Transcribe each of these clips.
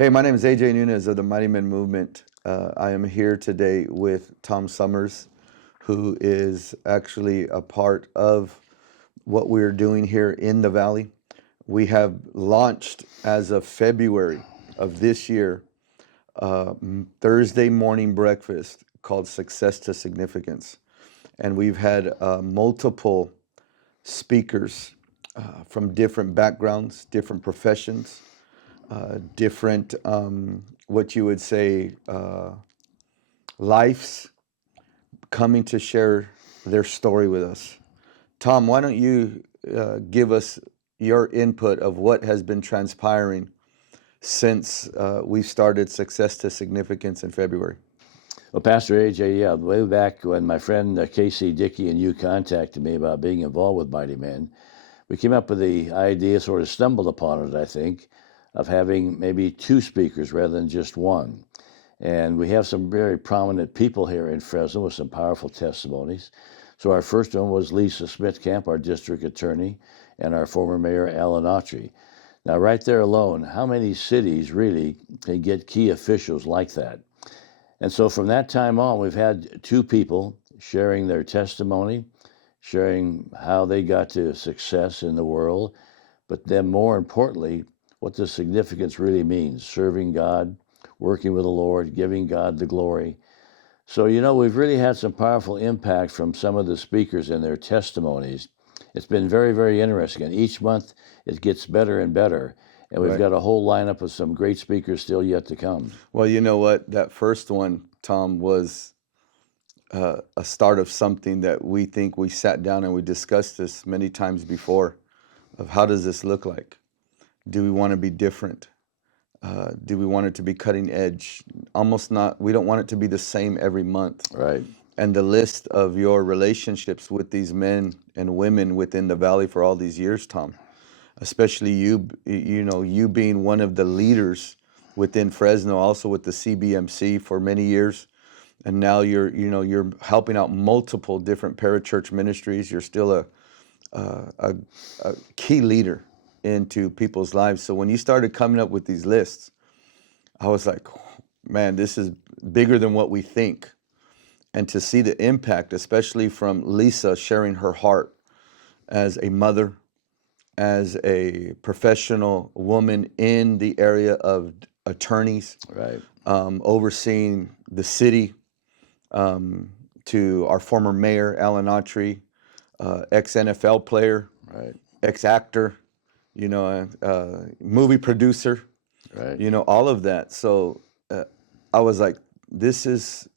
Hey, my name is AJ Nunez of the Mighty Men Movement. I am here today with Tom Sommers, who is actually a part of what we're doing here in the Valley. We have launched as of February of this year Thursday morning breakfast called Success to Significance. And we've had multiple speakers from different backgrounds, different professions, different, what you would say, lives coming to share their story with us. Tom, why don't you give us your input of what has been transpiring since we started Success to Significance in February? Well, Pastor AJ, yeah, way back when my friend Casey Dickey and you contacted me about being involved with Mighty Men, we came up with the idea, sort of stumbled upon it, I think, of having maybe two speakers rather than just one. And we have some very prominent people here in Fresno with some powerful testimonies. So our first one was Lisa Smithcamp, our district attorney, and our former mayor, Alan Autry. Now, right there alone, how many cities really can get key officials like that? And so from that time on, we've had two people sharing their testimony, sharing how they got to success in the world, but then more importantly, what the significance really means, serving God, working with the Lord, giving God the glory. So, we've really had some powerful impact from some of the speakers and their testimonies. It's been very, very interesting. And each month it gets better and better. And we've Right. got a whole lineup of some great speakers still yet to come. Well, you know what? That first one, Tom, was a start of something that we think we sat down and we discussed this many times before of how does this look like? Do we want to be different? Do we want it to be cutting edge? Almost not, we don't want it to be the same every month. Right. And the list of your relationships with these men and women within the Valley for all these years, Tom, especially you being one of the leaders within Fresno, also with the CBMC for many years. And now you're helping out multiple different parachurch ministries. You're still a key leader into people's lives. So when you started coming up with these lists, I was like, man, this is bigger than what we think. And to see the impact, especially from Lisa sharing her heart as a mother, as a professional woman in the area of attorneys, Right. Overseeing the city, to our former mayor, Alan Autry, ex-NFL player, Right. ex-actor, movie producer, Right. all of that. So I was like, this is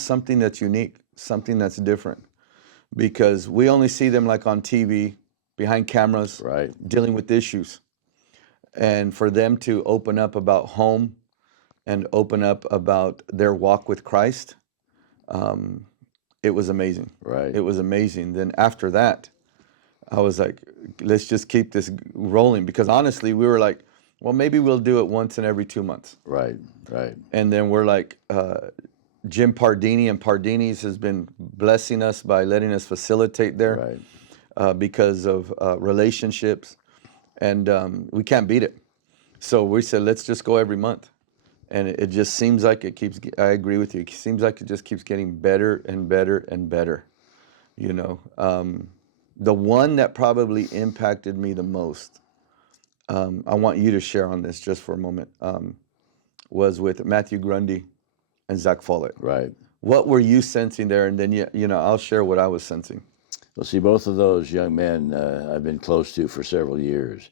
something that's unique, something that's different, because we only see them like on TV, behind cameras, Right. dealing with issues. And for them to open up about home and open up about their walk with Christ, it was amazing. Right. It was amazing. Then after that, I was like, let's just keep this rolling, because honestly, we were like, well, maybe we'll do it once in every 2 months. Right. Right. And then we're like, Jim Pardini and Pardini's has been blessing us by letting us facilitate there, Right. because of relationships, and we can't beat it. So we said, let's just go every month. And it just seems like it keeps, I agree with you, it seems like it just keeps getting better and better and better. The one that probably impacted me the most, I want you to share on this just for a moment, was with Matthew Grundy and Zach Follett. Right. What were you sensing there? And then, I'll share what I was sensing. Well, see, both of those young men I've been close to for several years,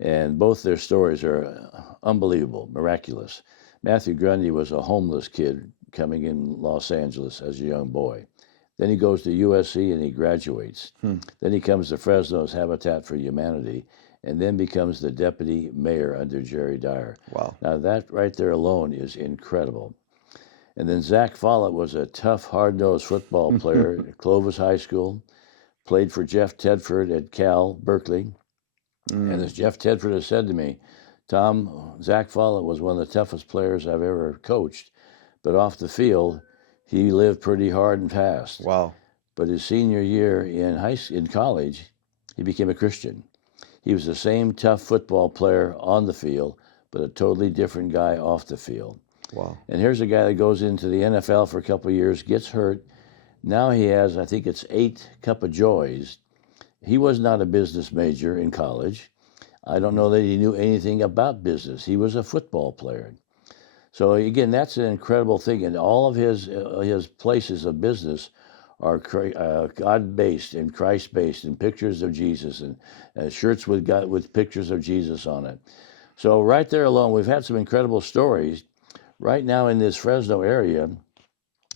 and both their stories are unbelievable, miraculous. Matthew Grundy was a homeless kid coming in Los Angeles as a young boy. Then he goes to USC and he graduates. Then he comes to Fresno's Habitat for Humanity, and then becomes the deputy mayor under Jerry Dyer. Wow. Now that right there alone is incredible. And then Zach Follett was a tough, hard-nosed football player at Clovis High School, played for Jeff Tedford at Cal Berkeley. And as Jeff Tedford has said to me, Tom, Zach Follett was one of the toughest players I've ever coached, but off the field, he lived pretty hard and fast. Wow. But his senior year in college, he became a Christian. He was the same tough football player on the field, but a totally different guy off the field. Wow. And here's a guy that goes into the NFL for a couple of years, gets hurt. Now he has, I think it's 8 Cup of Joys. He was not a business major in college. I don't know that he knew anything about business. He was a football player. So again, that's an incredible thing. And all of his places of business are God-based and Christ-based, and pictures of Jesus, and shirts with pictures of Jesus on it. So right there alone, we've had some incredible stories. Right now in this Fresno area,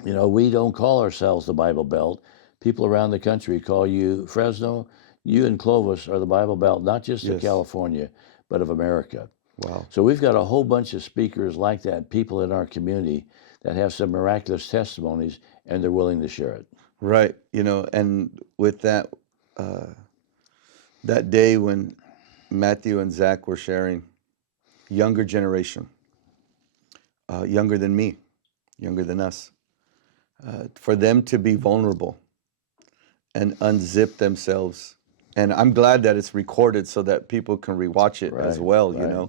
we don't call ourselves the Bible Belt. People around the country call you Fresno. You and Clovis are the Bible Belt, not just of Yes. California, but of America. Wow. So we've got a whole bunch of speakers like that, people in our community that have some miraculous testimonies, and they're willing to share it. Right. And with that, that day when Matthew and Zach were sharing, younger generation, younger than me, younger than us, for them to be vulnerable and unzip themselves. And I'm glad that it's recorded so that people can rewatch it as well, right.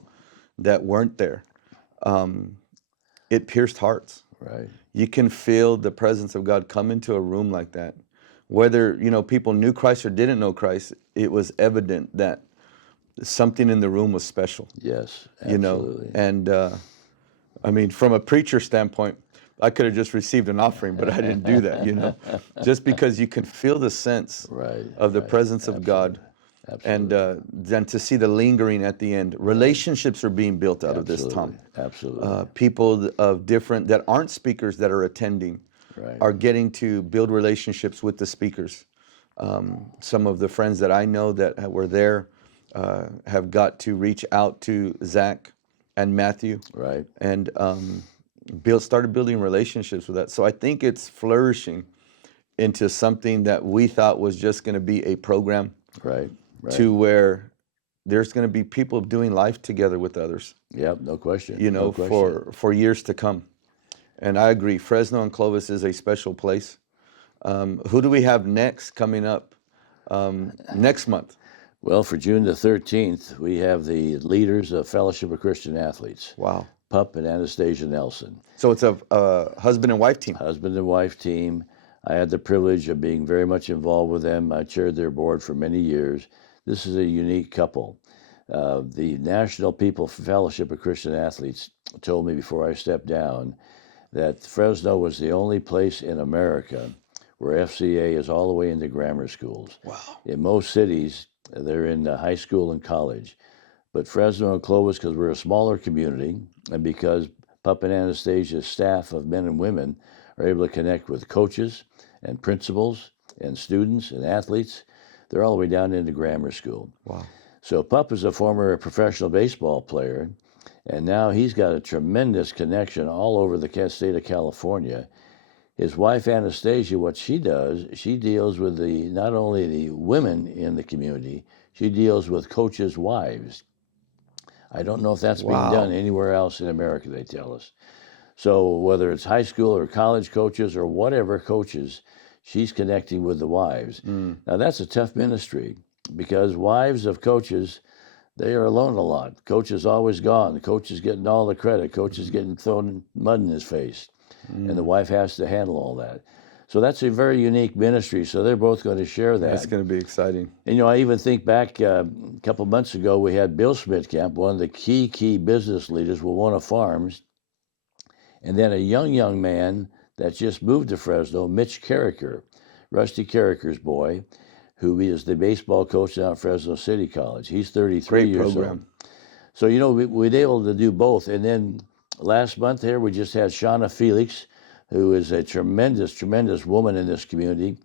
that weren't there. It pierced hearts. Right. You can feel the presence of God come into a room like that. Whether, people knew Christ or didn't know Christ, it was evident that something in the room was special. Yes, absolutely. And from a preacher standpoint, I could have just received an offering, but I didn't do that, just because you can feel the sense of the presence of God. Absolutely. And then to see the lingering at the end. Relationships are being built out of this, Tom. Absolutely. People of different, that aren't speakers that are attending, are getting to build relationships with the speakers. Some of the friends that I know that were there have got to reach out to Zach and Matthew. Right. And started building relationships with that. So I think it's flourishing into something that we thought was just going to be a program. Right. To where there's going to be people doing life together with others. Yep, no question. For years to come. And I agree, Fresno and Clovis is a special place. Who do we have next coming up next month? Well, for June the 13th, we have the leaders of Fellowship of Christian Athletes. Wow. Pup and Anastasia Nelson. So it's a husband and wife team. Husband and wife team. I had the privilege of being very much involved with them. I chaired their board for many years. This is a unique couple. The National People Fellowship of Christian Athletes told me before I stepped down that Fresno was the only place in America where FCA is all the way into grammar schools. Wow. In most cities, they're in high school and college. But Fresno and Clovis, because we're a smaller community, and because Pup and Anastasia's staff of men and women are able to connect with coaches and principals and students and athletes, they're all the way down into grammar school. Wow. So Pup is a former professional baseball player, and now he's got a tremendous connection all over the state of California. His wife, Anastasia, what she does, she deals with not only the women in the community, she deals with coaches' wives. I don't know if that's being done anywhere else in America, they tell us. So whether it's high school or college coaches or whatever coaches, she's connecting with the wives. Now, that's a tough ministry because wives of coaches, they are alone a lot. Coach is always gone. The coach is getting all the credit. Coach is getting thrown mud in his face. And the wife has to handle all that. So that's a very unique ministry. So they're both going to share that. That's going to be exciting. And, I even think back a couple months ago, we had Bill Schmidtkamp, one of the key business leaders with one of Farms, and then a young man that just moved to Fresno, Mitch Carricker, Rusty Carricker's boy, who is the baseball coach now at Fresno City College. He's 33 Great years program. old. So, we're able to do both. And then last month here, we just had Shauna Felix, who is a tremendous woman in this community.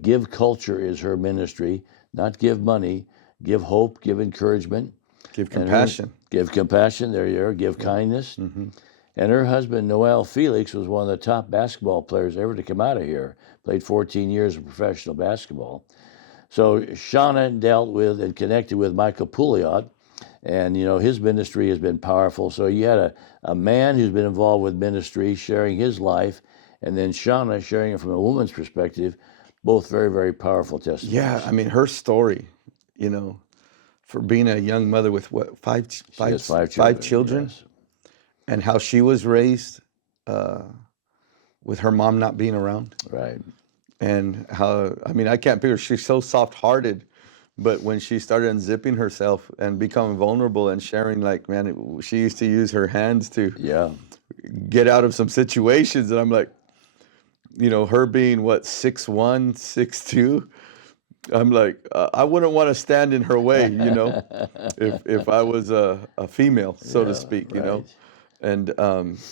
Give Culture is her ministry, not give money, give hope, give encouragement. Give compassion. Give compassion, there you are, give kindness. And her husband, Noel Felix, was one of the top basketball players ever to come out of here, played 14 years of professional basketball. So Shauna dealt with and connected with Michael Pouliot, and his ministry has been powerful. So you had a man who's been involved with ministry, sharing his life, and then Shauna sharing it from a woman's perspective, both very, very powerful testimonies. Yeah, her story, for being a young mother with what, She has five five children. children, Yes. and how she was raised with her mom not being around, Right. and how, I mean, I can't picture, she's so soft-hearted, but when she started unzipping herself and becoming vulnerable and sharing, like, man, she used to use her hands to Yeah. get out of some situations, and I'm like, her being what, 6'1", 6'2", I'm like, I wouldn't want to stand in her way, if I was a female, so to Yeah. speak, Right. And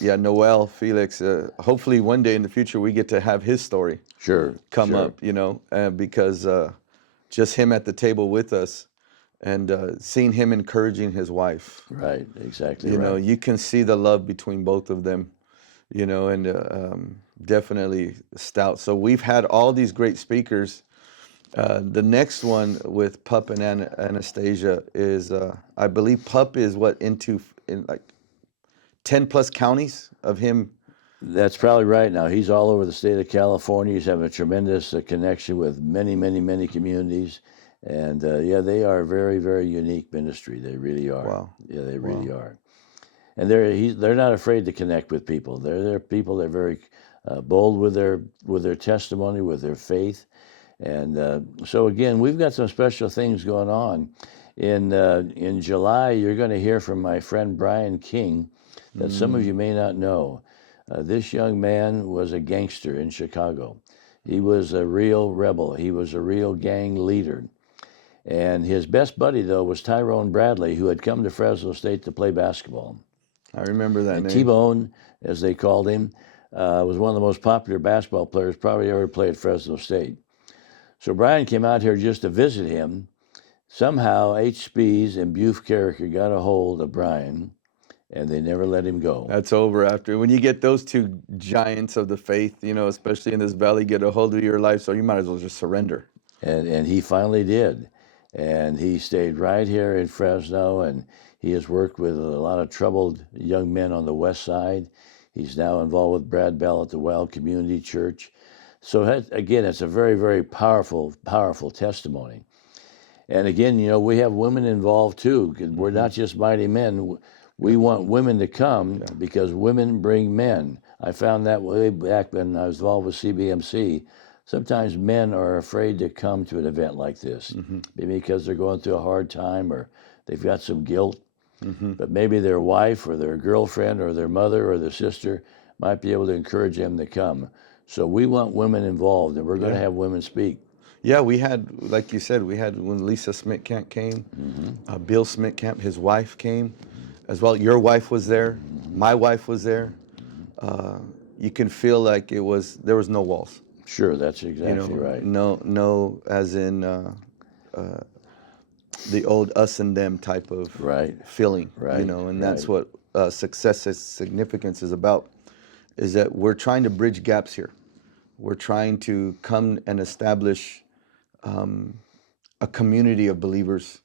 yeah, Noel, Felix, hopefully one day in the future we get to have his story Sure. come Sure. up, because just him at the table with us and seeing him encouraging his wife, Right. Exactly right. you can see the love between both of them, and definitely stout. So we've had all these great speakers. The next one with Pup and Anastasia is, I believe Pup is in like 10 plus counties of him. That's probably right. Now he's all over the state of California. He's having a tremendous connection with many, many, many communities, and yeah, they are a very, very unique ministry. They really are. Wow. Yeah, they Wow. really are. And they're not afraid to connect with people. They're people that are very bold with their testimony, with their faith, and so again, we've got some special things going on. In July, you're going to hear from my friend Brian King, that some of you may not know. This young man was a gangster in Chicago. He was a real rebel. He was a real gang leader. And his best buddy, though, was Tyrone Bradley, who had come to Fresno State to play basketball. I remember that And name. T-Bone, as they called him, was one of the most popular basketball players probably ever played at Fresno State. So Brian came out here just to visit him. Somehow H. Spees and Buford Carricker got a hold of Brian, and they never let him go. That's over after. When you get those two giants of the faith, especially in this valley, get a hold of your life, so you might as well just surrender. And he finally did. And he stayed right here in Fresno, and he has worked with a lot of troubled young men on the west side. He's now involved with Brad Bell at the Wild Community Church. So again, it's a very, very powerful, powerful testimony. And again, we have women involved too. We're not just mighty men. We want women to come because women bring men. I found that way back when I was involved with CBMC. Sometimes men are afraid to come to an event like this, maybe because they're going through a hard time or they've got some guilt. But maybe their wife or their girlfriend or their mother or their sister might be able to encourage them to come. So we want women involved, and we're going to have women speak. Yeah, we had, like you said, when Lisa Smith-Camp came, Bill Smith-Camp, his wife came as well. Your wife was there. My wife was there. You can feel like there was no walls. Sure, that's exactly right. No, as in the old us and them type of feeling. Right. And that's what success significance is about, is that we're trying to bridge gaps here. We're trying to come and establish a community of believers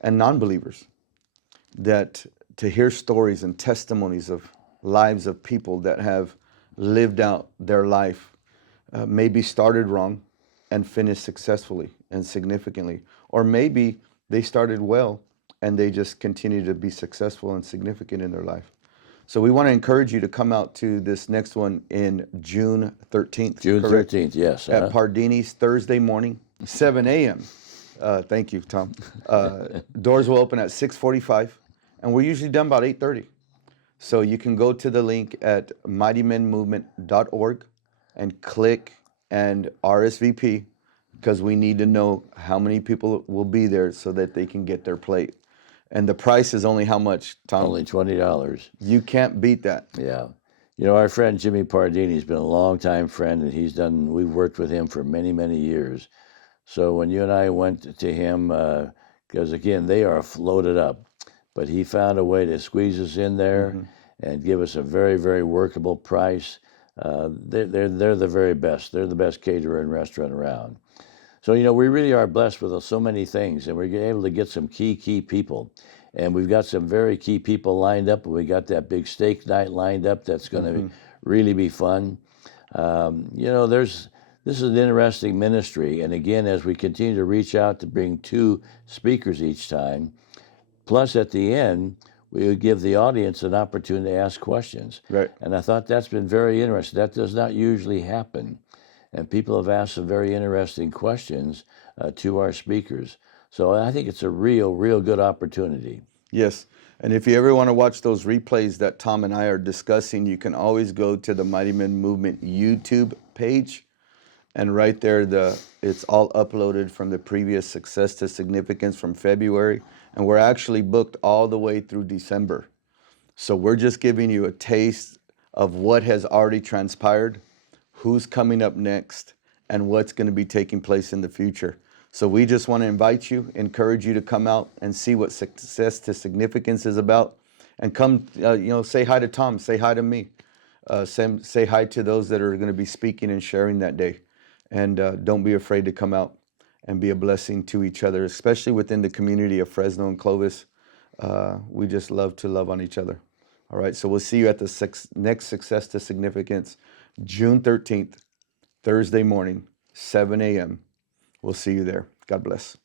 and non-believers, that to hear stories and testimonies of lives of people that have lived out their life, maybe started wrong and finished successfully and significantly, or maybe they started well and they just continue to be successful and significant in their life. So we want to encourage you to come out to this next one in June 13th. June correct? 13th, yes. At Pardini's, Thursday morning, 7 a.m. Thank you, Tom. Doors will open at 6:45, and we're usually done about 8:30. So you can go to the link at mightymenmovement.org and click and RSVP, because we need to know how many people will be there so that they can get their plate. And the price is only how much, Tom? Only $20. You can't beat that. Yeah. Our friend Jimmy Pardini's been a longtime friend, and we've worked with him for many, many years. So when you and I went to him, because again, they are loaded up, but he found a way to squeeze us in there and give us a very, very workable price. They're the very best. They're the best caterer and restaurant around. So, we really are blessed with so many things, and we're able to get some key people. And we've got some very key people lined up. We got that big steak night lined up that's going to really be fun. This is an interesting ministry. And again, as we continue to reach out to bring 2 speakers each time, plus at the end, we would give the audience an opportunity to ask questions. Right. And I thought that's been very interesting. That does not usually happen. And people have asked some very interesting questions to our speakers. So I think it's a real good opportunity. Yes. And if you ever want to watch those replays that Tom and I are discussing, you can always go to the Mighty Men Movement YouTube page. And right there, it's all uploaded from the previous Success to Significance from February. And we're actually booked all the way through December. So we're just giving you a taste of what has already transpired, who's coming up next, and what's going to be taking place in the future. So we just want to invite you, encourage you to come out and see what Success to Significance is about. And come, say hi to Tom, say hi to me. Say hi to those that are going to be speaking and sharing that day. And don't be afraid to come out and be a blessing to each other, especially within the community of Fresno and Clovis. We just love to love on each other. All right, so we'll see you at the next Success to Significance, June 13th, Thursday morning, 7 a.m. We'll see you there. God bless.